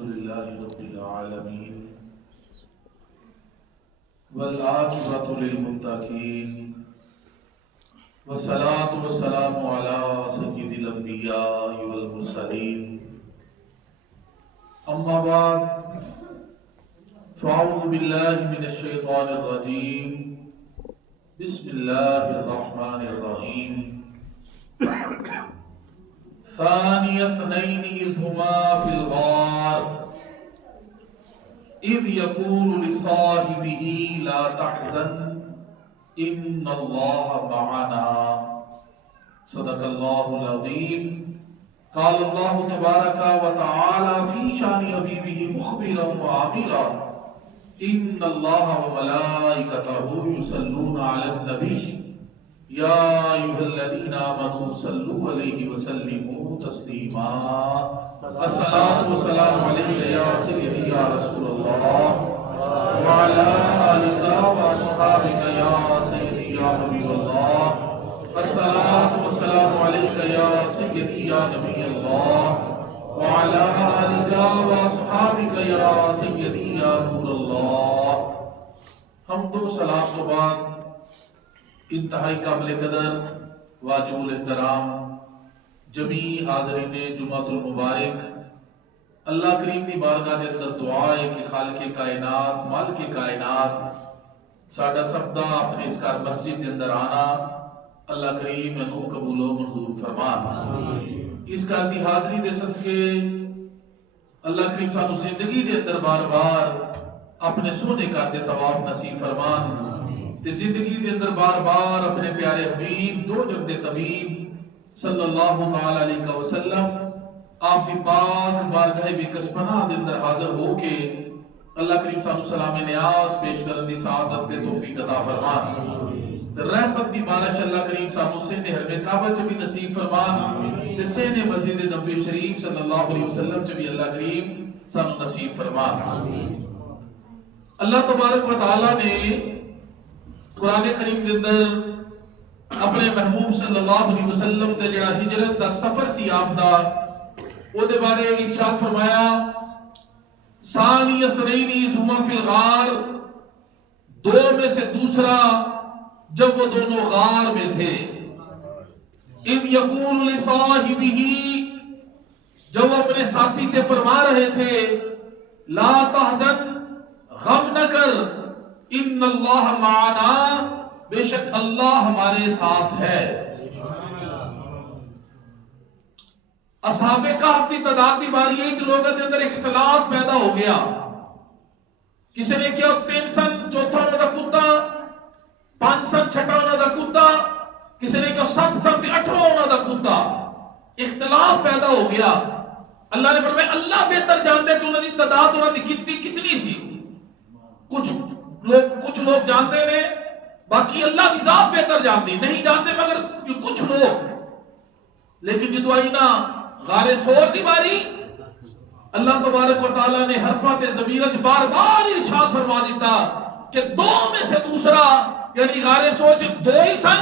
لله رب العالمين والعاقبة للمتقين والصلاة والسلام على سيد الأنبياء والمرسلين أما بعد فأعوذ بالله من الشيطان الرجيم بسم الله الرحمن الرحيم ثاني اثنين إذ هما في الغار إذ يقول لصاحبه لا تحزن إن الله معنا صدق الله العظيم. قال الله تبارك وتعالى في شان حبيبه مخبرا وعامرا إن الله وملائكته يصلون على النبي يا أيها الذين آمنوا صلوا عليه وسلموا تسليما. الصلاة والسلام عليك يا سيدي يا رسول الله وعلى آلك وأصحابك يا سيدي يا حبيب الله. الصلاة والسلام عليك يا سيدي يا نبي الله وعلى آلك وأصحابك يا سيدي يا نور الله. حمد و سلام کے بعد انتہائی قابل قدر واجب الاحترام جمیع حاضرین جمعۃ المبارک، اللہ کریم دی بارگاہ دے اندر دعا ہے کہ خالق کائنات مالک کائنات ساڈا سب دا اپنے اس کار مسجد دے اندر آنا اللہ کریم انو قبول و منظور فرما. اس کار دی حاضری دے صدقے اللہ کریم سانو زندگی دے اندر بار بار اپنے سونے کار دے طواف نصیب فرمان تے زندگی دے اندر بار بار اپنے پیارے حبیب دو جب دے طبیب صلی اللہ تعالی علیہ وسلم آپ دی پاک بارگاہ بے کسبنا دے اندر حاضر ہو کے اللہ کریم سانو سلام نیاز پیش کرن دی سعادت تے توفیق عطا فرمان تے رحمت دی بارش اللہ کریم سانو سین حرم کعبہ چ بھی نصیب فرمان تے سین مسجد نبوی شریف صلی اللہ علیہ وسلم چ بھی اللہ کریم سانو نصیب فرمان. اللہ تبارک و تعالی نے قرآن کریم کے اندر اپنے محبوب صلی اللہ علیہ وسلم دے جڑا ہجرت دا سفر سی آپ دا او دے بارے ارشاد فرمایا ثانی اثنین اذ ہما فی الغار، دو میں سے دوسرا جب وہ دونوں غار میں تھے. اذ یقول لصاحبہ، جب وہ اپنے ساتھی سے فرما رہے تھے لا تحزن، غم نہ کر، ان اللہ معنا، بے شک اللہ ہمارے ساتھ ہے. اصحاب کہف کی تعداد دی باری ہے کہ لوگوں کے اندر اختلاف پیدا ہو گیا. کسی نے کیا 3 سن چوتھا انہوں دا کتا، 5 سن چھٹا انہوں دا کتا، کسی نے کیا 7 سن 8واں انہوں دا کتا. اختلاف پیدا ہو گیا. اللہ نے فرمایا اللہ بہتر جانتے کہ انہوں دی تعداد انہوں دی کتنی سی. کچھ لوگ جانتے ہیں، باقی اللہ کی ذات بہتر جانتی، نہیں جانتے مگر کچھ لوگ. لیکن جدو آئی نا غار سور دی باری، اللہ تبارک و تعالیٰ نے حرفات ضمیرت بار بار ارشاد فرما دیتا کہ دو میں سے دوسرا، یعنی غار سور جو 2 ہی سن،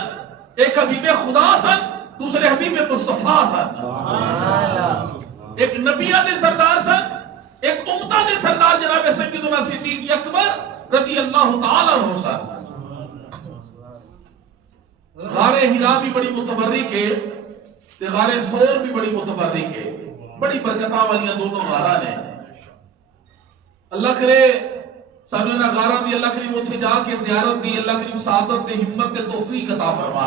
ایک حبیب خدا سن، دوسرے حبیب مصطفیٰ سن. ایک نبیہ دے سردار سن، ایک امتہ دے سردار جناب سیدنا صدیق اکبر رضی اللہ تعالیٰ عنہ سن. غار ہرا بھی بڑی متبرک ہے تے غار سور بھی بڑی متبرک ہے. بڑی برکتاں والیاں دونوں غاراں نے. اللہ کرے سانو انہاں غاراں دی اللہ کریم اوتھے جا کے زیارت دی اللہ کریم سعادت تے ہمت تے توفیق عطا فرما.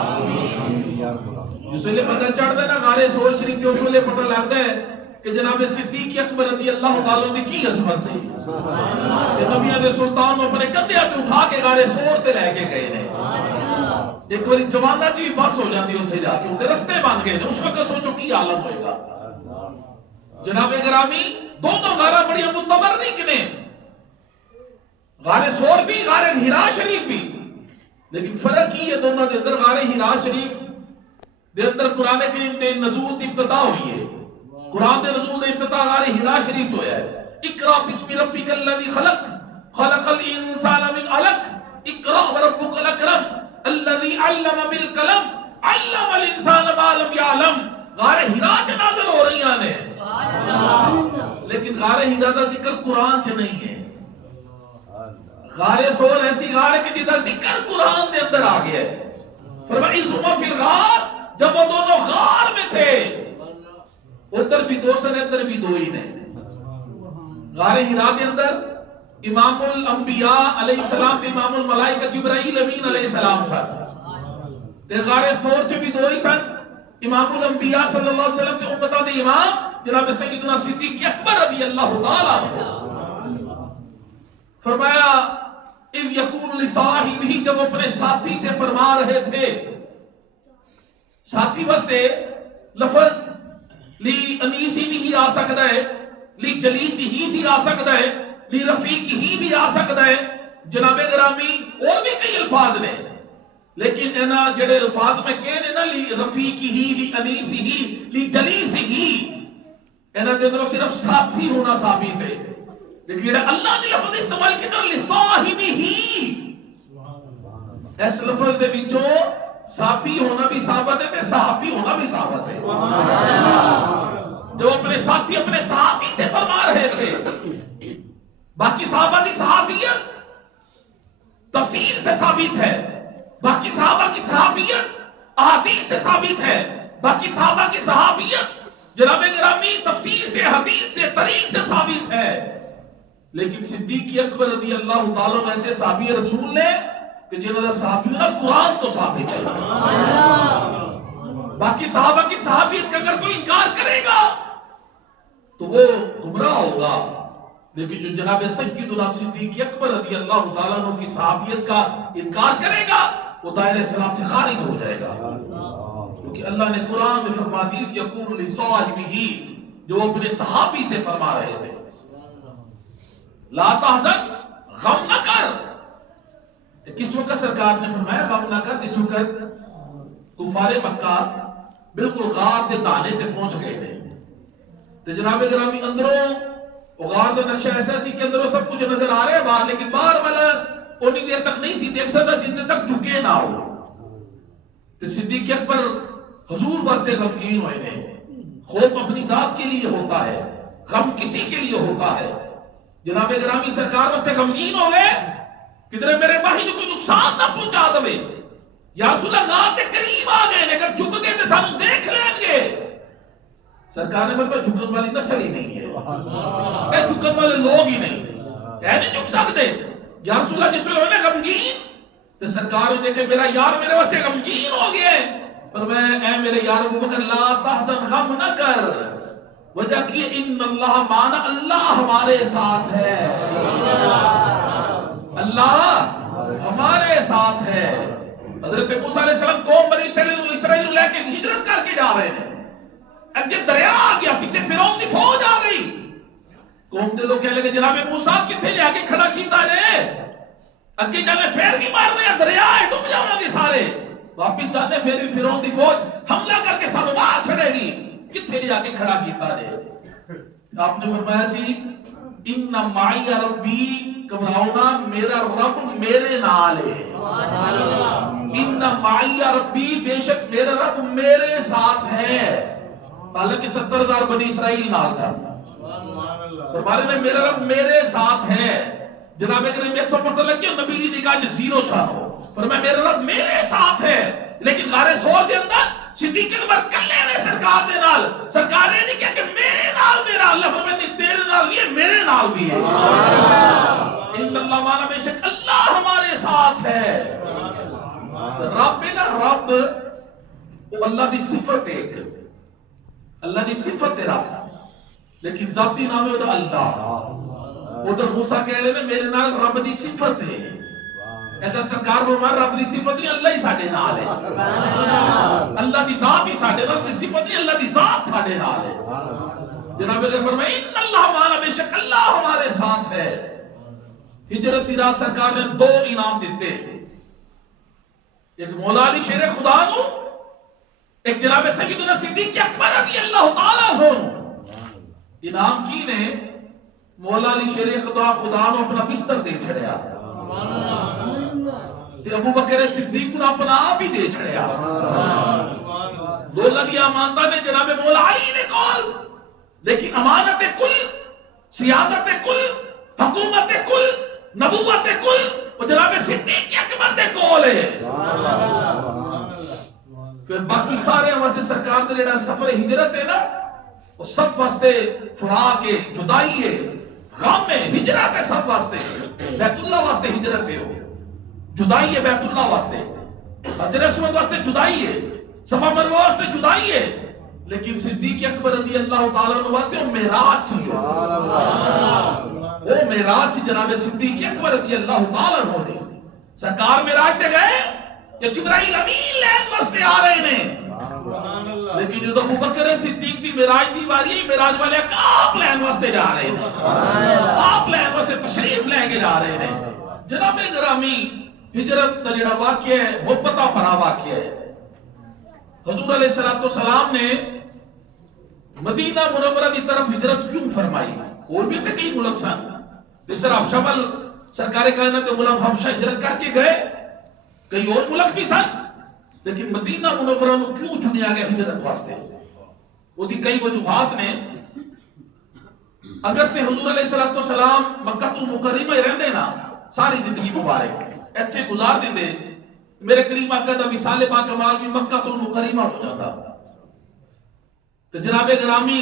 جس ویلے پتہ چڑھدا ہے نا غار سور شریف تے اس ویلے پتہ لگدا ہے کہ جناب صدیق اکبر رضی اللہ تعالیٰ نے کی عظمت سی کہ نبیوں نے سلطان کو اپنے کندھے تے اٹھا کے غار سور تے لے کے گئے نے. ایک بار جوانہ کی بس ہو جاتی ہوتے جا کے ہوتے رستے بان گئے نے، اس وقت سوچو کی عالم ہوئے گا. جناب گرامی دونوں غارہ بڑی متبرک نے، غار سور بھی غار ہرا شریف بھی. لیکن فرق کی ہے دونوں دے اندر غار ہرا شریف دے اندر قرآن کریم دے نزول دی ابتدا ہوئی ہے. قرآن دے نزول دے افتتاح غار ہرا شریف جو ہے اقرا بسم ربک الذی خلق خلق الانسان من علق اقرا وربک الاکرم الذي علم بالقلم علم الانسان ما لم يعلم. غار ہرا چ نازل ہو رہی ہیں لیکن غار ہیرا دا ذکر قرآن چ نہیں ہے. غار سور ایسی غار ہے کہ جدا ذکر قرآن دے اندر آ گیا ہے. فرمایا اذ ہما فی الغار، جب وہ دونوں غار میں تھے، ادھر بھی دو سن ادھر بھی دو ہی نے. غار ہیرا کے اندر امام الانبیاء علیہ السلام تے امام الملائکہ جبرائیل امین علیہ السلام سن. تے غار سور چ بھی دو ہی سن، امام الانبیاء صلی اللہ علیہ وسلم تے امتاں دے امام جناب سیدنا صدیق اکبر رضی اللہ تعالی عنہ. فرمایا اذ یقول لصاحبہ، جب اپنے ساتھی سے فرما رہے تھے. ساتھی واسطے لفظ لی انیسی بھی آ سکتا ہے، لی جلیسی ہی بھی آ سکتا ہے، لی رفیقی ہی بھی آ سکتا ہے. جناب گرامی اور بھی کئی الفاظ نے، لیکن اینا جڑے الفاظ میں کہنے نا لی رفیقی ہی، لی انیسی ہی، لی جلیسی ہی، اینا دے اندر صرف ساتھی ہونا ثابت ہے. لیکن یہ اللہ نے لفظ استعمال کیا لصاحبہ ہی، اس لفظ دے وچوں ساتھی ہونا بھی ثابت ہے تے صحابی ہونا بھی ثابت ہے. جو اپنے ساتھی اپنے صحابی سے فرما رہے تھے. باقی صحابہ کی صحابیت تفصیل سے ثابت ہے، باقی صحابہ کی صحابیت احادیث سے ثابت ہے، باقی صحابہ کی صحابیت جناب گرامی تفسیر سے حدیث سے طریق سے ثابت ہے. لیکن صدیق اکبر رضی اللہ تعالیٰ عنہ ایسے صحابی رسول نے کہ جنہوں نے صحابیوں نے قرآن تو ثابت ہے. باقی صحابہ کی صحابیت کا اگر کوئی انکار کرے گا تو وہ گمراہ ہوگا. لیکن جو جناب سیدنا صدیق اکبر رضی اللہ تعالیٰ عنہ کی صحابیت کا انکار کرے گا وہ دائرہ اسلام سے خارج ہو جائے گا. کیونکہ اللہ نے قرآن میں فرما دی یقول لصاحبہ، جو اپنے صحابی سے فرما رہے تھے لا تحزن، غم نہ کر. کس وقت سرکار نے فرمایا غم نہ کر؟ جس وقت کفار مکہ بالکل غار دے دانے تے پہنچ گئے تھے. تو جناب گرامی اندروں غار دا نقشہ ایسا سی کہ اندروں سب کچھ نظر آ رہا ہے باہر، لیکن باہر والا اتنی دیر تک نہیں سی دیکھ سکتا جتنے تک جھکے نہ ہو. تو صدیق اکبر حضور واسطے غمگین ہوئے نے. خوف اپنی ذات کے لیے ہوتا ہے، غم کسی کے لیے ہوتا ہے. جناب گرامی سرکار واسطے غمگین ہو گئے کدھر میرے بھائی نے کوئی نقصان نہ پہنچا دے. یا رسول اللہ غار کے قریب آ گئے، اگر جھک گئے تو سانو دیکھ لیں گے. سرکار نے فرمایا جھکن والی نسل ہی نہیں ہے، اے جھکن والے لوگ ہی نہیں، اے نہیں جھک سکتے. یا رسول اللہ جس ویلے ہوئے غمگین تو سرکار نے دیکھے میرا یار میرے واسطے غمگین ہو گئے. فرمایا اے میرے یار ابو بکر لا تحزن، غم نہ کر. وجہ کی ان اللہ معنا، اللہ ہمارے ساتھ ہے، اللہ ہمارے ساتھ ہے. حضرت موسیٰ علیہ السلام قوم بنی اسرائیل لے کے ہجرت کر کے جا رہے ہیں. اگے دریا آ گیا، پیچھے فرعون کی فوج آ گئی. قوم دے لوگ کہنے لگے جناب موسیٰ کتنے لے آگے کھڑا کیتا ہے، اگے جانے پھیر نہیں مار رہے، دریا ہے ڈوب جاؤں گے سارے. واپس جانے پھر بھی فرعون کی فوج حملہ کر کے سانو مار چھڑے گی، کتنے لے آگے کھڑا کیتا ہے. آپ نے فرمایا سی ان معی ربی، گھبراؤ نہ، میرا رب میرے نال ہے. ان معی ربی، بے شک میرا رب میرے ساتھ ہے. حالانکہ 70,000 بنی اسرائیل نال سن، فرمانے میں میرا رب میرے ساتھ ہے. جناب اگر میں تو پتہ لگ گیا نبی جی نے کہا جو زیرو سن ہو، فرمایا میرا رب میرے ساتھ ہے. لیکن غار سور دے اندر صدیق اکبر کلے نے سرکار دے نال. سرکار نے نہیں کہا کہ میرے نال میرا، اللہ فرماتے تیرے نال بھی ہے میرے نال بھی ہے. ان اللہ والا، بے شک اللہ ہمارے ساتھ ہے. رب نا، رب وہ اللہ دی صفت ہے، ایک اللہ دی صفت ہے رب، لیکن ذاتی نام ہے اللہ. ادھر موسیٰ کہہ رہے ہیں میرے نال رب دی صفت ہے. ادھر سرکار فرمایا رب دی صفت نہیں، اللہ ہی ساڈے نال ہے. اللہ دی ذات ہی ساڈے نال، دی صفت نہیں، اللہ دی ذات ساڈے نال ہے. جناب نے فرمایا ان اللہ ہمارا، بے شک اللہ ہمارے ساتھ ہے. ہجرت کی رات سرکار نے 2 انعام دیتے، ایک مولا علی شیر خدا نو، ایک جناب سیدنا صدیق اکبر رضی اللہ تعالیٰ عنہ. انعام کی نے مولا علی شیر خدا نو اپنا بستر دے چھڑیا، تے ابو بکر صدیق کو اپنا آپ ہی دے چھڑیا. دو لگی امانتاں نے جناب مولا علی نے کول، لیکن امانت کل سیادت کل، حکومت کل، نبوت کل وہ جناب صدیق اکبر دے کول ہے۔ پھر باقی سارے واسطے سرکار دا جڑا سفر ہجرت ہے نا وہ سب واسطے فراق ہے، جدائی ہے، غم ہے، ہجرت ہے سب واسطے۔ بیت اللہ واسطے ہجرت ہے، جدائی ہے بیت اللہ واسطے، حجر اسود واسطے جدائی ہے، صفا مروہ واسطے جدائی ہے، لیکن صدیق اکبر رضی اللہ تعالیٰ عنہ واسطے وہ معراج سی ہو، وہ معراج سی جناب صدیق اکبر رضی اللہ تعالیٰ عنہ نے سرکار معراج تے گئے کہ جبرائیل امین لین واسطے آ رہے ہیں، لیکن جو ابو بکر صدیق دی معراج دی باری ہے، معراج والے آپ لین واسطے جا رہے ہیں، آپ لین واسطے تشریف لے کے جا رہے ہیں۔ جناب گرامی ہجرت دا جڑا واقعہ ہے محبتہ بھرا واقعہ ہے۔ حضور علیہ السلام نے مدینہ منورہ کی طرف ہجرت کیوں فرمائی؟ اور بھی تھے کئی ملک سن، جس طرح حبشہ سرکار کائنات غلام حبشہ ہجرت کر کے گئے، کئی اور ملک بھی سن، لیکن مدینہ منورہ کو کیوں چنیا گیا ہجرت واسطے؟ وہ دی کئی وجوہات نے۔ اگر تے حضور علیہ السلام مکہ المکرمہ رہندے نا ساری زندگی مبارک ایتھے گزار دیندے، میرے کریم آقا دا وصال با کمال بھی مکہ المکرمہ ہو جاتا، تو جناب گرامی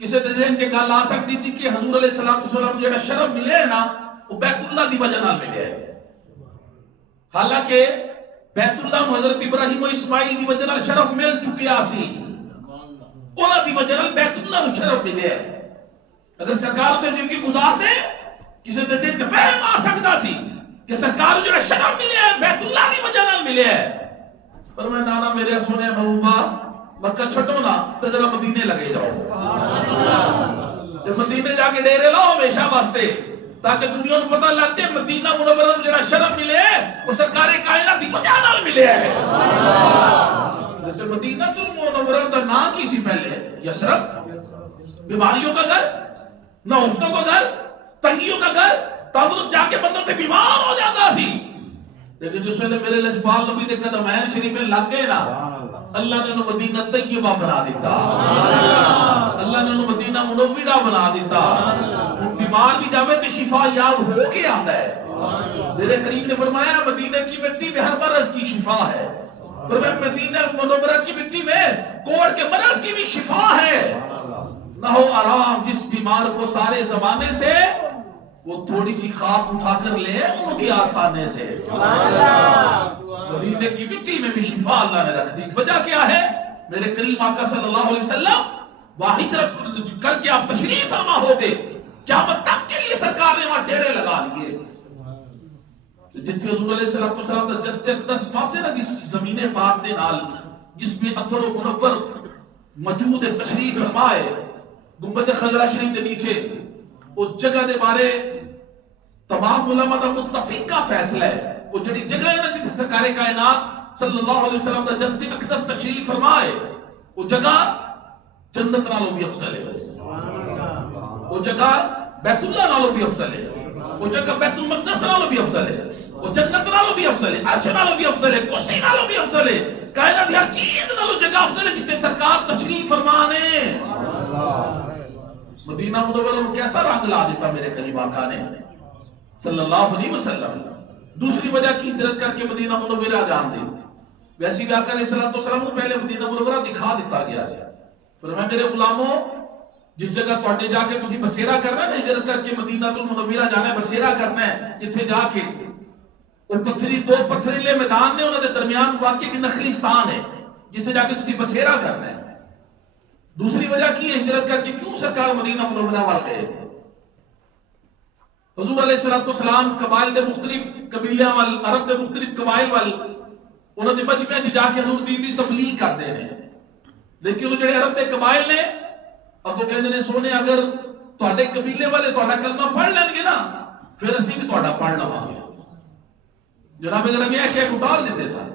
کسی تے ذہن تے گل آ سکتی سی کہ حضور علیہ السلام جڑا شرف ملے ہے نا وہ بیت اللہ دی وجہ نال ملے ہے، حالانکہ بیت اللہ حضرت ابراہیم و اسماعیل دی وجہ نال شرف مل چکیا سی، انہاں دی وجہ نال بیت اللہ نو شرف ملے ہے۔ اگر سرکار تے زندگی گزار دے کسی تے ذہن تے فہم آ سکتا سی کہ سرکار جو شرف ملے ہے بیت اللہ کی وجہ نال ملے ہے، پر میں نانا میرے سونے محبوبہ مکہ چھٹو نا تو ذرا مدینے لگے جاؤ، مدینے جا کے ڈیرے لاؤ ہمیشہ واسطے، تاکہ دنیا کو پتہ لگ جائے مدینہ منورہ میں جڑا شرف ملے ہے وہ سرکار کائنات کی وجہ نال ملے ہے۔ مدینہ منورہ کا نام کی سی پہلے؟ یثرب، بیماریوں کا گھر، نوستوں کا گھر، تنگیوں کا گھر، تندرست جا کے بندوں سے بیمار ہو جاتا سی، لیکن جس ویلے میرے لجپال نبی دے قدم عین شریفیں لگ گئے نا اللہ نے انہوں مدینہ طیبہ بنا دیتا، اللہ نے انہوں مدینہ منورہ بنا دیتا، بیمار بھی جاوے تو شفا یاب ہو کے آتا ہے۔ میرے کریم نے فرمایا مدینہ کی مٹی میں ہر مرض کی شفا ہے، فرمایا مدینہ منورہ کی مٹی میں کوڑ کے مرض کی بھی شفا ہے، نہ ہو آرام جس بیمار کو سارے زمانے سے وہ تھوڑی سی خاک اٹھا کر لے ان کے آستانے سے، مدینے کی مٹی میں بھی شفا اللہ نے رکھ دی۔ وجہ کیا ہے؟ میرے کریم آقا صلی اللہ علیہ وسلم ہجرت کر کے آپ تشریف فرما ہو گئے، قیامت تک کے لیے سرکار نے وہاں ڈیرے لگا لیے، جتھے حضور علیہ السلام دا جستے اقدس ماسے نا جس زمین پاک دے نال جس میں اطہر و منور موجود تشریف فرمائے، گنبد خضرا شریف کے نیچے اس جگہ دے بارے تمام علماء دا متفقہ فیصلہ ہے، وہ جڑی جگہ ہے نا جتھے سرکار کائنات صلی اللہ علیہ وسلم دا جسد اقدس تشریف فرمائے، وہ جگہ جنت نالوں بھی افضل ہے، وہ جگہ بیت اللہ نالوں بھی افضل ہے، وہ جگہ بیت المقدس نالوں بھی افضل ہے، وہ جنت نالوں بھی افضل ہے، عرش نالوں بھی افضل ہے، کرسی نالوں بھی افضل ہے، کائنات ہر چیز نالوں جگہ افضل ہے جتھے سرکار تشریف فرمانے۔ مدینہ منورہ کو کیسا رنگ لا دیتا میرے کریم آقا نے صلی اللہ علیہ وسلم۔ دوسری وجہ کی ہجرت کر کے مدینہ منورہ جان دے، ویسی بھی آقا علیہ السلام کو پہلے مدینہ منورہ دکھا دیتا گیا سے، فرمایا میرے غلاموں جس جگہ تواڈے جا کے تسی بسیرا کرنا ہے، ہجرت کر کے مدینہ المنورہ جانا ہے، بسیرا کرنا ہے، جتھے جا کے وہ پتھری دو پتھریلے میدان نے انہوں نے درمیان واقع کی نخلستان ہے، جتھے جا کے تسی بسیرا کرنا ہے۔ دوسری وجہ کی ہے ہجرت کر کے کیوں سرکار مدینہ منورہ والے گئے؟ حضور علیہ السلام قبائل دے مختلف قبیلیاں وال، عرب دے مختلف قبائل وال انہوں نے مجمع جا کے حضور دین دی تبلیغ کرتے ہیں، لیکن وہ جڑے عرب دے قبائل نے اب وہ کہندے نے سونے اگر تواڈے قبیلے والے تواڈا کلمہ پڑھ لیں گے نا پھر اسی بھی تواڈا پڑھ لواں گے۔ جناب گرامی کہ اٹھال دیتے سن،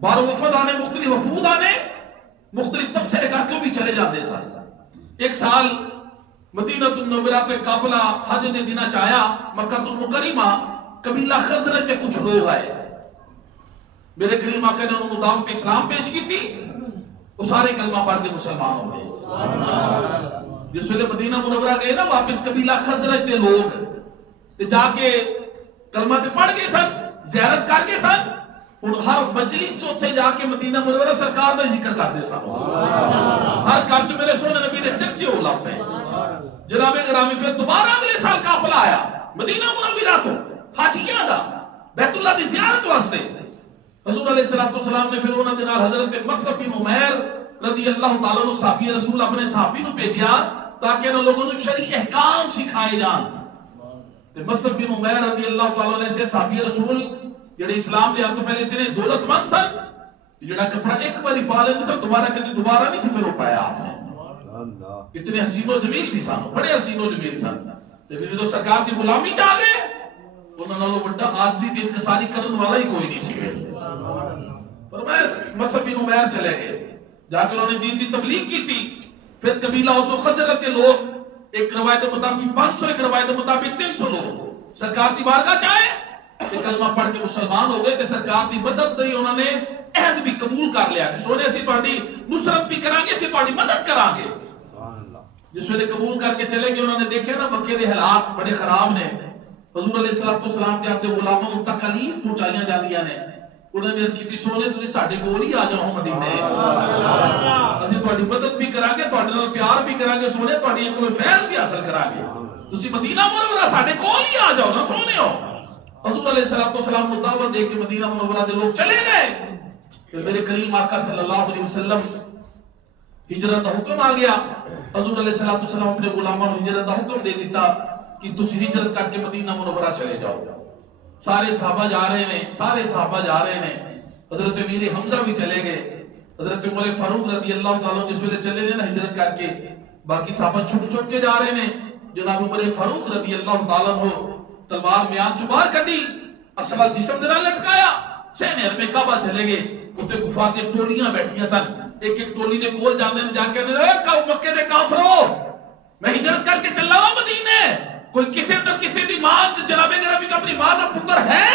بارو وفد آنے، مختلف وفود آنے، مختلف تبصرے کر کے بھی چلے جاتے سن۔ ایک سال مدینہ المنورہ پہ قافلہ حج نے دینا چاہیا، مکہ المکرمہ، قبیلہ خزرج کے کچھ لوگ آئے، میرے کریم آقا نے انہوں دعوت اسلام پیش کی تھی، وہ سارے کلمہ پڑھ کے مسلمان ہو گئے۔ جس ویلے مدینہ منورہ گئے نا واپس قبیلہ خزرج دے لوگ تے جا کے کلمہ تے پڑھ گئے سن زیارت کر کے سن ہن ہر مجلس سے اتھے جا کے مدینہ منورہ سرکار دا ذکر کردے سن ہر گھر چ میرے سونے نبی دے چرچے ہو لفظ ہیں جناب گرامی پھر دوبارہ اگلے سال قافلہ آیا مدینہ منورہ تو حاجیاں دا بیت اللہ دی زیارت واسطے حضور علیہ السلام نے پھر انہاں دے نال حضرت مصعب بن عمیر رضی اللہ تعالیٰ عنہ صحابی رسول اپنے صحابی نو بھیجیا تاکہ انہاں لوگوں کو شرعی احکام سکھائے جان تے مصعب بن عمیر رضی اللہ تعالیٰ عنہ سے صحابی رسول جڑے اسلام لے آن تو پہلے اتنے دولت مند سن جڑا کپڑا ایک باری پا لیندے سن دوبارہ کبھی دوبارہ نہیں سفر ہو پایا آپ نے اتنے حسین و جمیل بھی سن بڑے حسین و جمیل سن لیکن جو سرکار کی غلامی چاہ گئے انہوں نے بڑا آجزی تے انکساری کرن والا ہی کوئی نہیں سی فرمایا مصعب بن عمیر چلے گئے جا کے انہوں نے دین کی تبلیغ کی تھی پھر قبیلہ اوس و خزرج کے لوگ ایک روایت مطابق 500 ایک روایت مطابق 300 لوگ سرکار دی بارگاہ چاہے کہ کلمہ پڑھ کے مسلمان ہو گئے تے سرکار دی مدد دی انہوں نے عہد بھی قبول کر لیا کہ سونے اسی تہاڈی نصرت بھی کران گے اسی تہاڈی مدد کران گے جس ویلے قبول کر کے چلے گئے انہوں نے دیکھا نا مکے دے حالات بڑے خراب نے حضور علیہ السلام تے اپنے غلاموں کو تکلیف پہنچائیاں جاندیاں نے انہوں نے عرض کی سونے تسی ساڈے کول ہی آ جاؤ مدینے اسی تہاڈی مدد بھی کران گے تہاڈے نال پیار بھی کران گے سونے تہاڈی کول فیض بھی حاصل کران گے تسی مدینہ منورہ ساڈے کول ہی آ جاؤ نا سونےو حضور علیہ السلام کو دعوت دے کے مدینہ منورہ دے لوگ چلے گئے پھر میرے کریم آقا صلی اللہ علیہ وسلم ہجرت دا حکم آ گیا حضور علیہ السلام اپنے غلاموں کو ہجرت دا حکم دے دیتا کہ تسی ہجرت کر کے مدینہ منورہ چلے جاؤ سارے صحابہ جا رہے ہیں حضرت امیر حمزہ بھی چلے گئے حضرت عمر فاروق رضی اللہ تعالیٰ جس ویلے چلے گئے نا ہجرت کر کے باقی صحابہ چھٹ کے جا رہے ہیں جناب عمر فاروق رضی اللہ تعالیٰ عنہ تلوار میان چ باہر کڈی اسلحہ جسم دے نال لٹکایا سینے میں کعبہ چلے گئے اوتے کفار دی ٹولیاں بیٹھیاں سن ایک ایک ٹولی دے کول جاندے نے جا کے اے مکے دے کافرو میں ہجرت کر کے چلا ہوں مدینے کوئی کسی اندر کسی دی ماں جناب گرامی کا اپنی ماں دا پتر ہے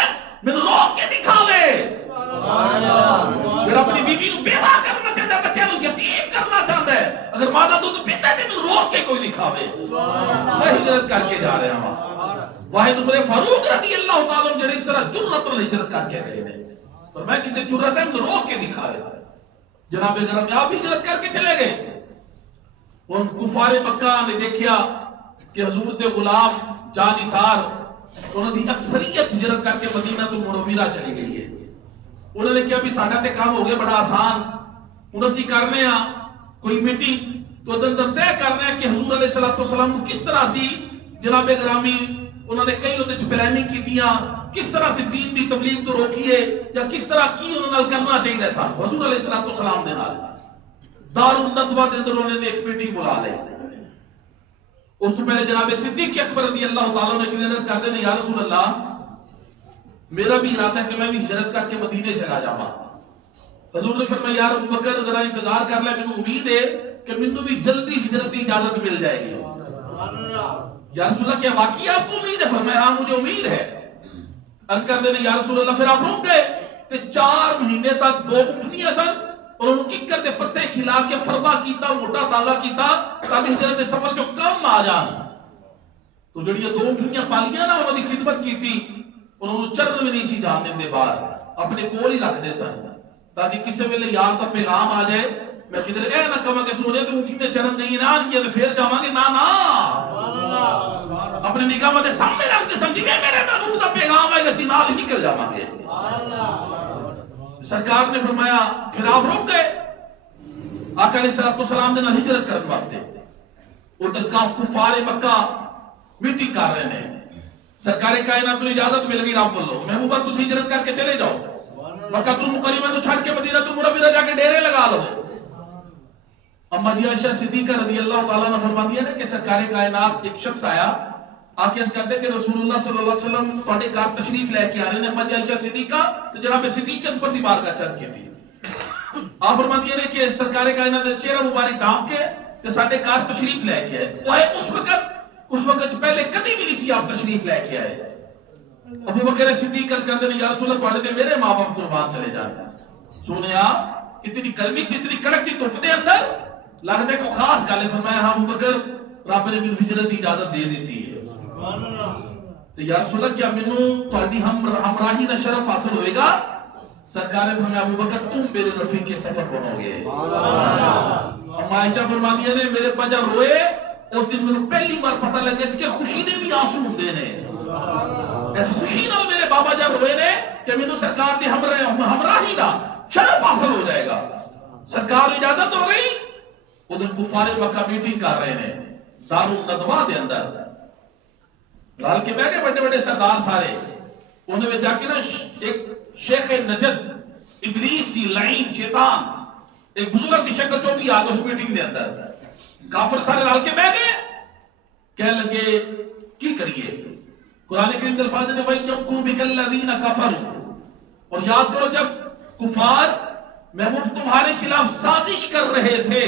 مینوں روک کے دکھاوے سبحان اللہ میرا اپنی بیوی نو بیوہ کرنا چاہتا ہے بچے نو یتیم کرنا چاہتا ہے اگر ماں دا دودھ پیتا ہے مینوں روک کے کوئی دکھاوے میں ہجرت کر کے جا رہا ہوں واحد عمر فاروق رضی اللہ تعالیٰ عنہ جڑے اس طرح جرأت اور ہجرت کر کے گئے ہیں اور میں کسی جرأت ہے روک کے دکھاوے جناب گرامی آپ ہجرت کر کے چلے گئے ان کفار مکہ نے دیکھا کہ حضور دے غلام جانثار انہوں نے اکثریت ہجرت کر کے مدینہ منورہ چلی گئی ہے انہوں نے کہا بھی ساڈا تے کام ہو گیا بڑا آسان ہن اسی کرنے ہاں کوئی میٹنگ تو اندر طے کرنا ہے کہ حضور علیہ السلام کو کس طرح سی جناب گرامی انہوں نے کئی ہوتے پلاننگ کیتیاں کس طرح سے دین دی تبلیغ تو روکیے یا کس طرح کی انہوں نے کرنا چاہیے سا حضور علیہ السلام نے نال دار الندوہ دے اندر انہوں نے ایک میٹنگ بلا لے اس تو پہلے جناب صدیق اکبر رضی اللہ تعالیٰ نے کلیئرنس کر دے یا رسول اللہ میرا بھی ارادہ ہے کہ میں بھی ہجرت کر کے مدینے چلا جاواں حضور نے فرمایا یا ابو بکر ذرا انتظار کر لے مینوں امید ہے کہ مینوں بھی جلدی ہجرت کی اجازت مل جائے گی یا رسول اللہ کیا واقعی آپ کو امید ہے فرمایا ہاں مجھے امید ہے عرض کر دے یا رسول اللہ پھر آپ رک گئے تے 4 مہینے تک 2 اٹھنیاں سن اور انہوں ککر دے پتے کھلا کے فرما کیتا موٹا تازہ کیتا تاکہ ہجرت سفر جو کم آ جان تو جڑی یہ 2 اٹھنیاں پالیاں نا انہوں نے خدمت کی تھی انہوں نے چرن میں نہیں سی جان دے باہر اپنے کول ہی رکھ دے سن تاکہ کسی ویلے یار دا پیغام آ جائے میں کدھر اے نہ کہاں کہ سونے تو اٹھی میں چرن نہیں نہ کیا تو پھر جاواں گے نہ اپنے نگاہ دے سامنے رکھ دے سمجھی میرے نبی دا پیغام ہے کہ نال نکل جاواں گے سرکار نے فرمایا پھر آپ رک گئے آقا علیہ السلام نے ہجرت کرنے واسطے ادھر کفار مکہ میٹنگ کر رہے ہیں سرکار کائنات کو اجازت مل گئی رب والوں محبوبہ تسی ہجرت کر کے چلے جاؤ مکہ المکرمہ تو چھڑ کے مدینہ منورہ جا کے ڈیرے لگا لو اما جی عائشہ صدیقہ رضی اللہ تعالیٰ عنہ فرما دیا نا کہ سرکار کائنات ایک شخص آیا آکے اس کہتے کہ رسول اللہ صلی اللہ علیہ وسلم تواڈے گھر تشریف لے کے آ رہے ہیں اما جی عائشہ صدیقہ تو جناب صدیق اکبر دی بارگاہ چرچ کی تھی آپ فرما دیا نے کہ سرکار کائنات نے چہرہ مبارک ڈھانپ کے تے ساڈے گھر تشریف لے کے آئے وہ ہے اس وقت پہلے کبھی بھی نہیں سی آپ تشریف لے کے آئے ابو بکر صدیق کہتے ہیں یا رسول اللہ تواڈے تے میرے ماں باپ قربان چلے جان سونیا اتنی گرمی اتنی کڑک کی دھوپ دے اندر لگتے کو خاص گل ہے فرمایا ہاں ابو بکر رب نے مینوں ہجرت دی اجازت دے دیتی ہے. تو یا رسول اللہ کیا مینوں تہاڈی ہمراہی دا شرف حاصل ہوئے گا؟ سرکار نے فرمایا ابو بکر تم میرے رفیق سفر بنو گے. اما عائشہ فرماتی ہے میرے پاجا روئے اس دن مینوں پہلی بار پتہ لگا اس کے خوشی نے بھی آنسو ہوندے نے. اس خوشی نال میرے بابا جان روئے نے کہ مینوں سرکار دی ہمراہی دا شرف حاصل ہو جائے گا. سرکار اجازت ہو گئی. ادھر کفار مکہ میٹنگ کر رہے ہیں دارالندوا دے اندر رل کے بیٹھے بڑے بڑے سردار سارے. انہوں نے جا کے نا ایک شیخ نجد ابلیسی لعین شیطان ایک بزرگ کی شکل جو بھی آگے اس میٹنگ دے اندر کافر سارے رل کے بیٹھ گئے. کہنے لگے کی کریے؟ قرآن کریم کے الفاظ نے وَيَمْكُرُ بِكَ الَّذِينَ كَفَرُوا. اور یاد کرو جب کفار محمود تمہارے خلاف سازش کر رہے تھے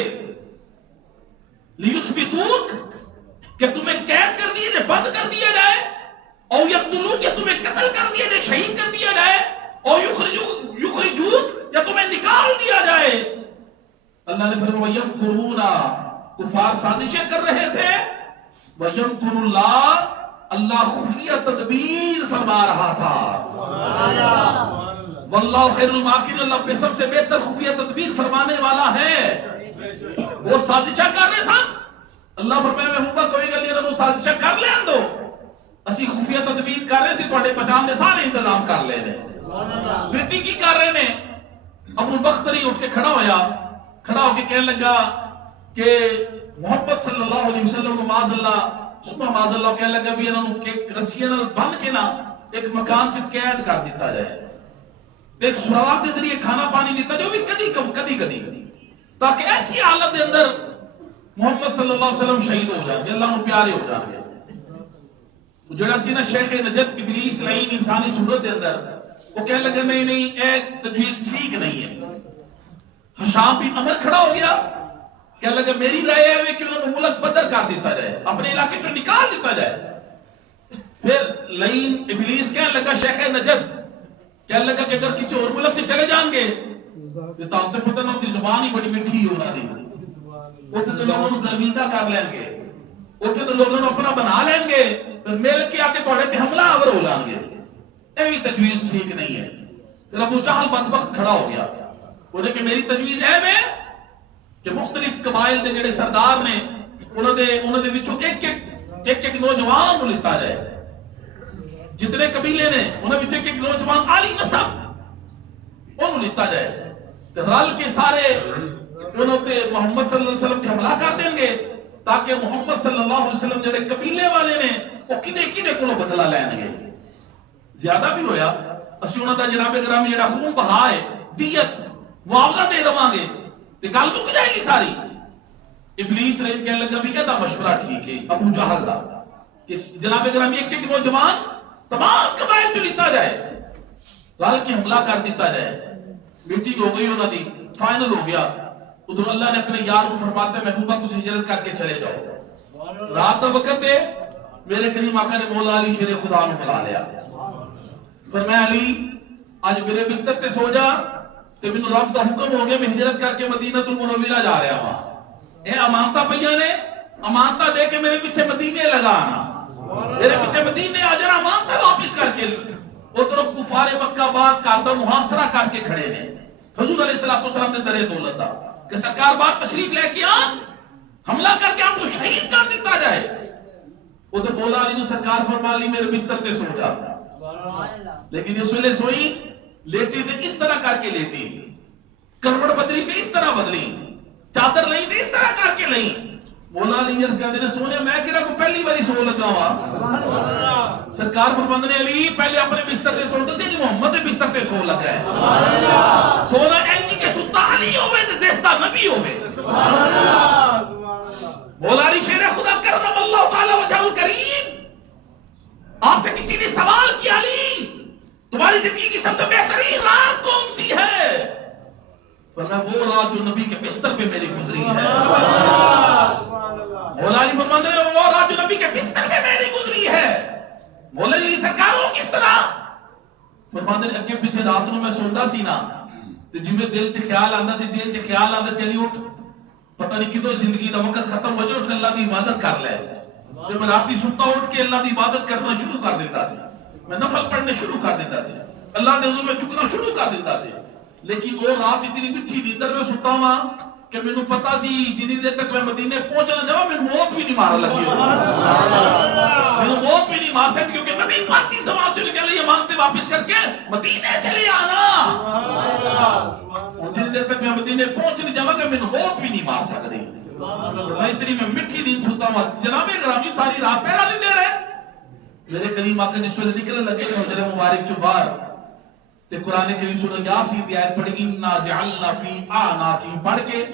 لِيُثْبِتُوكَ کہ تمہیں قید کر دیا جائے بند کر دیا جائے اور یقتلوک کہ تمہیں قتل کر دیا جائے شہید کر دیا جائے اور یخرجوک یا تمہیں نکال دیا جائے. اللہ نے فرمایا وَيَمْكُرُونَ کفار سازشیں کر رہے تھے وَيَمْكُرُ اللَّهُ اللہ خفیہ تدبیر فرما رہا تھا. واللہ خیر الماکرین اللہ پہ سب سے بہتر خفیہ تدبیر فرمانے والا ہے. وہ سازشہ کر رہے سن. اللہ فرمایا میں ہوں کوئی گل نہیں سازشہ کر لیں دو اسی خفیہ تدبیر کر رہے سی تھوڑے بچان دے سارے انتظام کر لے نے. بیٹی کی کر رہے نے ابو بختری اٹھ کے کھڑا ہویا کھڑا ہو کے کہنے لگا کہ محمد صلی اللہ علیہ وسلم معاذ اللہ سبحان معاذ اللہ کہنے لگا بھی انہوں ایک رسیاں نال بند کے نا ایک مکان سے قید کر دیتا جائے ایک سراغ کے ذریعے کھانا پانی دیتا جو بھی کدی تاکہ ایسی حالت دے اندر محمد صلی اللہ علیہ وسلم شہید ہو جائیں گے اللہ انہوں پیارے ہو جائیں گے. جڑا سی نا شیخ نجد ابلیس لعین انسانی صورت دے اندر وہ کہنے لگا نہیں ایک تجویز ٹھیک نہیں ہے. حشام بھی عمر کھڑا ہو گیا کہنے لگا میری رائے ہے کہ انہوں نے ملک بدر کر دیتا جائے اپنے علاقے سے نکال دیتا جائے. پھر لعین ابلیس کہنے لگا شیخ نجد کہنے لگا کہ اگر کسی اور ملک سے چلے جائیں گے تو تاکہ پتہ نہ ہوتی زبان ہی بڑی میٹھی ہونا دی اتنے تو لوگوں نے گرمیدہ کر لیں گے اتنے تو لوگوں نے اپنا بنا لیں گے پھر مل کے آکے توڑے تے حملہ آور ہو جائیں گے. یہ تجویز ٹھیک نہیں ہے. پھر ابو جہل بدبخت کھڑا ہو گیا انہیں کہ میری تجویز ہے کہ مختلف قبائل دے جڑے سردار نے انہوں دے وچوں ایک نوجوان کو لیتا جائے جتنے قبیلے نے انہوں وچوں ایک نوجوان عالی نسب انہوں لیتا جائے تے رل کے سارے انہوں تے محمد صلی اللہ علیہ وسلم تے حملہ کر دیں گے تاکہ محمد صلی اللہ علیہ وسلم جڑے قبیلے والے نے وہ کنے کولوں بدلہ لین گے. زیادہ بھی ہویا اسی انہوں دا جناب گرامی جڑا خون بہا ہے دیت معاوضہ دے دواں گے تے گل مک جائے گی ساری. ابلیس نے کہنے لگا بھی کہتا مشورہ ٹھیک ہے ابو جہل دا کہ جناب گرامی ایک نوجوان تمام قبائل جو لیتا جائے رل کے حملہ کر دیتا جائے. میٹنگ ہو گئی انہوں دی فائنل ہو گیا. ادھر اللہ نے اپنے یار کو فرماتے ہیں محبوبہ تجھے ہجرت کر کے چلے جاؤ. رات دا وقت ہے میرے کریم آقا نے مولا علی شیر خدا نے بلا لیا. فرمایا علی آج میرے بستر تے سو جا تے مینوں رب دا حکم ہو گیا میں ہجرت کر کے مدینہ المنورہ جا رہا ہوں. اے امانتاں پਈاں نے امانتاں دے کے میرے پیچھے مدینے لگانا میرے پیچھے مدینے آ جانا امانتاں واپس کر کے. ادھر کفار مکہ بعد کر دا محاصرہ کر کے کھڑے نے حضور علیہ السلام نے درے دولت دا کہ سرکار بات تشریف لے کے آن حملہ کر کے آپ کو شہید کر دیتا جائے. ادھر مولا علی نے سرکار فرما لی میرے بستر تے سو جا لیکن اس ویلے سوئی لیٹی تے اس طرح کر کے لیٹی کروڑ بدلی تے اس طرح بدلی چادر لئی تے اس طرح کر کے لئی. مولا علی عرض کہتے ہیں سونے میں کہہ رہا کو پہلی باری سو لگا ہوا. سرکار فرماندے نے علی پہلے اپنے بستر تے سو تے محمد دے بستر تے سو لگا ہے. سونا اینی کہ ستا علی ہوے تے دستا نبی ہوے. مولا علی شیر خدا کرم اللہ تعالی وجہ الکریم آپ سے کسی نے سوال کیا علی تمہاری زندگی کی سب سے بہترین رات کون سی ہے؟ فرمایا وہ رات جو نبی کے بستر پہ میری گزری ہے. مولا علی فرماتے ہیں وہ رات جو نبی کے بستر پہ میری گزری ہے. مولا علی سرکار ہو کس طرح؟ فرماتے ہیں اگے پیچھے رات نو میں سوندا سی نا تے جویں دل چ خیال آندا سی ذہن چ خیال آندا سی علی اٹھ پتہ نہیں کدو زندگی دا وقت ختم ہو جائے اللہ دی عبادت کر لے تے میں راتی ستا اٹھ کے اللہ دی عبادت کرنا شروع کر دیتا سی میں نفل پڑھنے شروع کر دیتا سی اللہ نے حضور میں چکنا شروع کر دیتا سی لیکن وہ رات اتنی مٹھی نیندر میں ستا ہوا کہ میں پتا سی جنی دیر تک میں مدینے پہنچنا جاؤں میں موت بھی نہیں مارا لگی میں موت بھی نہیں مار سکتی کیونکہ نبی پاک کی سماعت چلے گئے یہ مانتے واپس کر کے مدینے چلے آنا جنی دیر تک میں مدینے پہنچنے جاؤں کہ میں موت بھی نہیں مار سکتی میں اتنی میں مٹھی نیند ستا ہوا جناب گرامی ساری رات پہلا نہیں دے رہے میرے کریم آقا جس ویلے نکلنے لگے حجر مبارک جو باہر تے قرآن کریم سورہ یاسین دی آیت پڑھی اِنَّا جَعَلْنَا فِي آنَاقِهِمْ پڑھ کے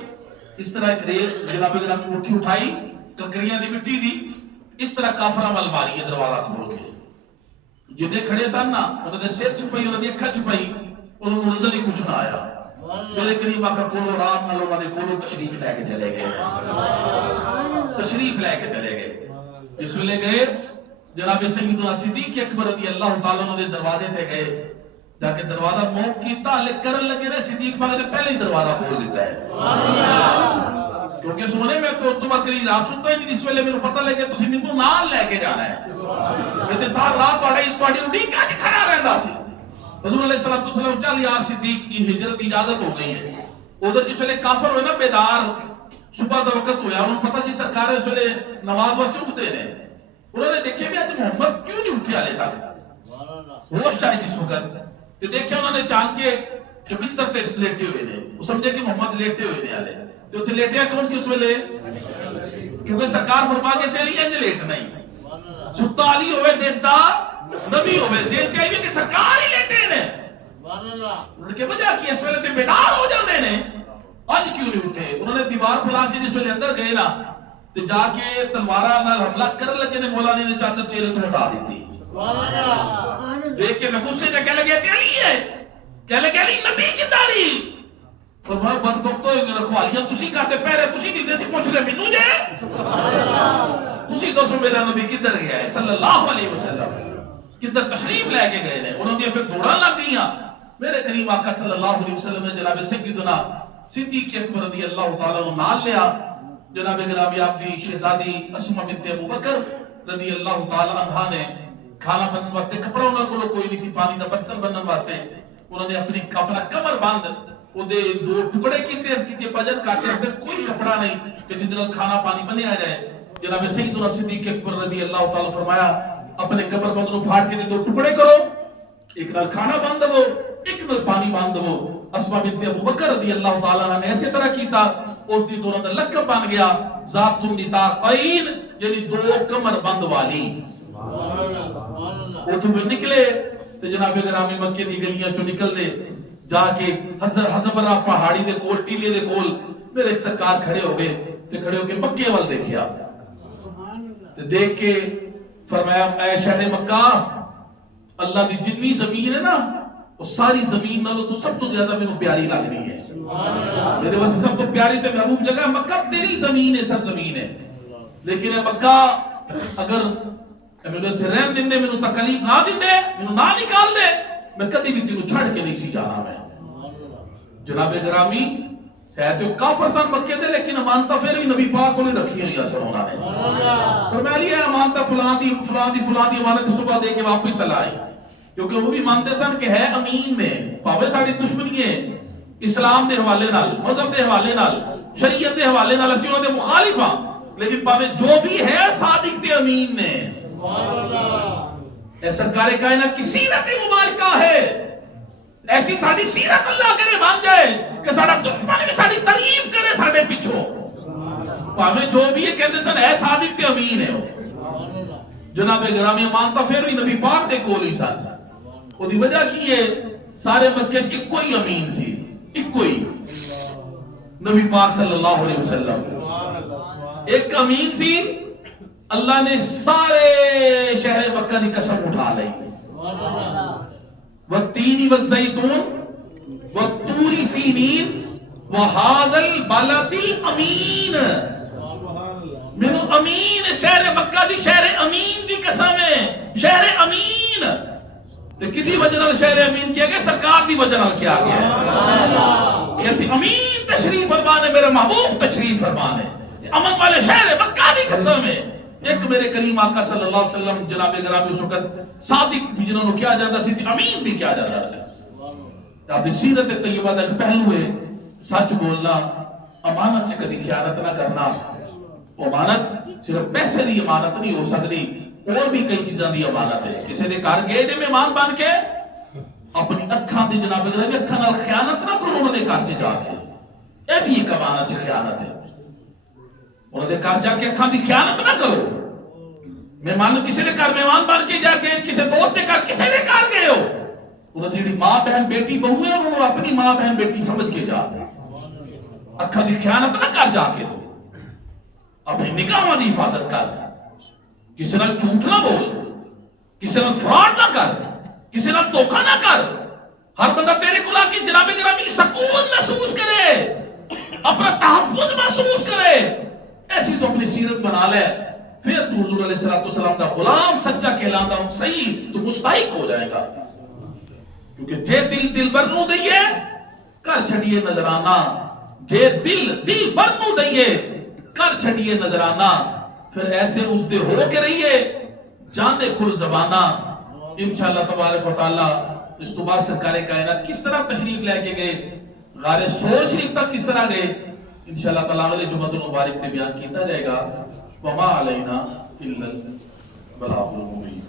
اس طرح ایک ریس جناب گرامی اٹھی اٹھائی کنکریاں دی مٹی دی اس طرح کافرہ مل ماری ہے دروازہ کھول کے جنہیں کھڑے سن نا انہوں نے سر چھپائی انہوں نے اکھا چھپائی انہوں نے نظر ہی کچھ نہ آیا میرے کریم آقا کولو رات نہ لوگوں نے کولو تشریف لے کے چلے گئے تشریف لے کے چلے گئے جس ویلے گئے جناب سیدنا صدیق اکبر رضی اللہ تعالیٰ عنہ دے دروازے تے گئے جاکہ دروازہ موک کیتا لے کرن لگے رہے صدیق پاک نے پہلے ہی دروازہ کھول دیتا ہے کیونکہ سونے میں تو تمہیں تیری رات سنتا ہی نہیں اس ویلے میرے پتہ لگے تسی میں کو نال لے کے جانا ہے میں تے ساتھ رات توڑی اڑی کہا کہ کھڑا رہندا سی حضور علیہ السلام چل یار صدیق کی ہجرت اجازت ہو گئی ہے ادھر جس ویلے کافر ہوئے نا بیدار صبح دا وقت ہویا انہوں پتہ سی سرکار اس ویلے نماز واسطے اٹھتے ہیں انہوں نے دیکھے بھی آج محمد کیوں نہیں اٹھے آلے تک ہوش آئے جس وقت تو دیکھے انہوں نے چاند کے جو بستر تے لیٹے ہوئے نے وہ سمجھے کہ محمد لیٹے ہوئے نے آلے تو اتنے لیٹے ہیں کون سی اس ویلے کیونکہ سرکار فرما کے سے لئے انج لیٹ نہیں ستا علی ہوئے دیستا نبی ہوئے زین چاہیے کہ سرکار ہی لیٹے نے انہوں نے کہا وجہ کی اس ویلے تے بیدار ہو جانے نے آج کیوں نہیں اٹھے انہوں نے دیوار پھلا کے جس ویلے اندر گئے نا تو جا کے تلوارہ نہ حملہ کر لگے نے مولا نے چادر چہرے تو ہٹا دیتی دیکھ کے میں غصے سے کہہ لگے علی ہے کہہ لگے علی نبی کی داری فرمایا بدبختو رکھوالیاں تسی کہتے پہلے تسی دیدے سی پوچھ لے منو جے تسی دوسروں میرا نبی کدھر گیا ہے صلی اللہ علیہ وسلم کدھر تشریف لے کے گئے نے انہوں نے پھر دوڑا لگ گئیاں میرے کریم آقا صلی اللہ علیہ وسلم نے جناب سیدنا صدیق اکبر رضی اللہ تعالیٰ عنہ نال لیا جناب گرامی آپ دی شہزادی اسمہ بنت ابو بکر رضی اللہ تعالیٰ عنہ نے کھانا بنن واسطے کپڑا انہوں کو کوئی نہیں سی پانی دا برتن بنن واسطے انہوں نے اپنا کمر باندھ وہ دے دو ٹکڑے کیتے اس کی بجن کاٹے اس کوئی کپڑا نہیں کہ جتنا کھانا پانی بنے آ جائے جناب سیدنا صدیق اکبر رضی اللہ تعالیٰ فرمایا اپنے کمر بندنوں پھاڑ کے دو ٹکڑے کرو ایک نال کھانا باندھ دو ایک نال پانی باندھ دو اسمہ بنت ابو بکر رضی اللہ تعالیٰ نے ایسے طرح کیتا اس دی دونوں دا لقب بن گیا ذات النطاقین یعنی دو کمر بند والی وہ تو نکلے تو جناب گرامی مکے دی گلیاں چو نکل دے جا کے حضرہ پہاڑی دے کول ٹیلے دے کول میرے ایک سرکار کھڑے ہو گئے تے کھڑے ہو کے مکے وال دیکھیا تے دیکھ کے فرمایا اے شہر مکہ اللہ دی جتنی زمین ہے نا وہ ساری زمین نالو تو سب تو زیادہ میں پیاری لگنی ہے میرے واسطے سب تو پیاری تے محبوب جگہ مکہ تیری زمین ہے سر زمین ہے لیکن اے مکہ اگر میں تے رہن دین دے مینوں تکلیف نہ دین دے مینوں نہ نکال دے میں کدی بھی تینوں چھڑ کے نہیں سی جانا میں جناب گرامی ہے تو کافر سن مکے دے لیکن امانتہ پھر بھی نبی پاک کو نہیں رکھی ہوئی اثر ہونا نے فرمایا لیا امانتہ فلان دی امانت صبح دے کے واپس چلائی کیونکہ وہ بھی مانتے سن کہ ہے امین میں پاوے ساری دشمنی ہے اسلام دے حوالے نال مذہب دے حوالے نال شریعت دے حوالے نال اسی انہوں دے مخالف ہاں لیکن پاوے جو بھی ہے صادق تے امین نے اے سرکار کائنات کی سیرت مبارکہ ہے ایسی ساری سیرت اللہ کرے مان جائے کہ ساڑا دشمن بھی ساری تعریف کرے ساڑے پیچھو پاوے جو بھی ہے کہتے سن ہے صادق تے امین ہے جناب گرامی مانتا پھر بھی نبی پاک دے کول ہی سن وہ دی وجہ کی ہے سارے مکے ایک کوئی امین سی ایک کوئی نبی پاک صلی اللہ علیہ وسلم ایک امین سی اللہ نے سارے شہر مکہ دی قسم اٹھا لئی والتین والزیتون والطور سینین وہذا البلد الامین منو امین شہر مکہ دی شہر امین دی قسم ہے شہر امین تو کدی وجہ نال شہر امین کیا گیا سرکار دی وجہ نال کیا گیا ہے کہتی امین تے تشریف فرمانے میرے محبوب تشریف فرمانے امن والے شہر مکہ کی قسم ہے ایک میرے کریم آقا صلی اللہ علیہ وسلم جناب گرامی اس وقت صادق بھی جنہوں نے کیا جاتا سی امین بھی کیا جاتا سی آپ سیرت طیبہ کا ایک پہلو ہے سچ بولنا امانت سے کبھی خیانت نہ کرنا امانت صرف پیسے دی امانت نہیں ہو سکتی اور بھی کئی چیزاں دی امانت ہے کسی نے کار گئے دے مہمان بن کے اپنی اکھاں دی جناب گرامی اکھاں نال خیانت نہ کرو انہوں نے کار سے جا کے یہ بھی ایک امانت سے خیانت ہے انہوں نے کہا جا کے اکھاں دی خیانت نہ کرو مہمان کسی نے کہا مہمان بن کے جا کے کسی دوست نے کہا کسی نے کہا گئے ہو انہوں نے ماں بہن بیٹی بہو ہے انہوں نے اپنی ماں بہن بیٹی سمجھ کے جا اکھاں دی خیانت نہ کر جا کے تو اپنی نگاہاں دی حفاظت کر کسی نے جھوٹ نہ بول کسی نے فراڈ نہ کر کسی نے دھوکہ نہ کر ہر بندہ تیرے کو لا کے جناب گرامی سکون محسوس کرے اپنا تحفظ محسوس کرے ایسی تو اپنی سیرت بنا لے پھر تو حضور علیہ السلام کا غلام سچا کہلانا ہوں صحیح تو مستحق ہو جائے گا کیونکہ جے دل برنو دئیے کر چھڑیے نظرانہ جے دل برنو دئیے کر چھڑیے نظرانہ پھر ایسے اس دے ہو کے رہیے جانے کھل زبانہ انشاءاللہ تبارک و تعالی اس تو بعد سرکار کائنات کس طرح تشریف لے کے گئے غار سور شریف تک کس طرح گئے انشاءاللہ تعالی اگلے جمعہ المبارک تے بیان کیتا جائے گا وما علینا الا البلاغ المبین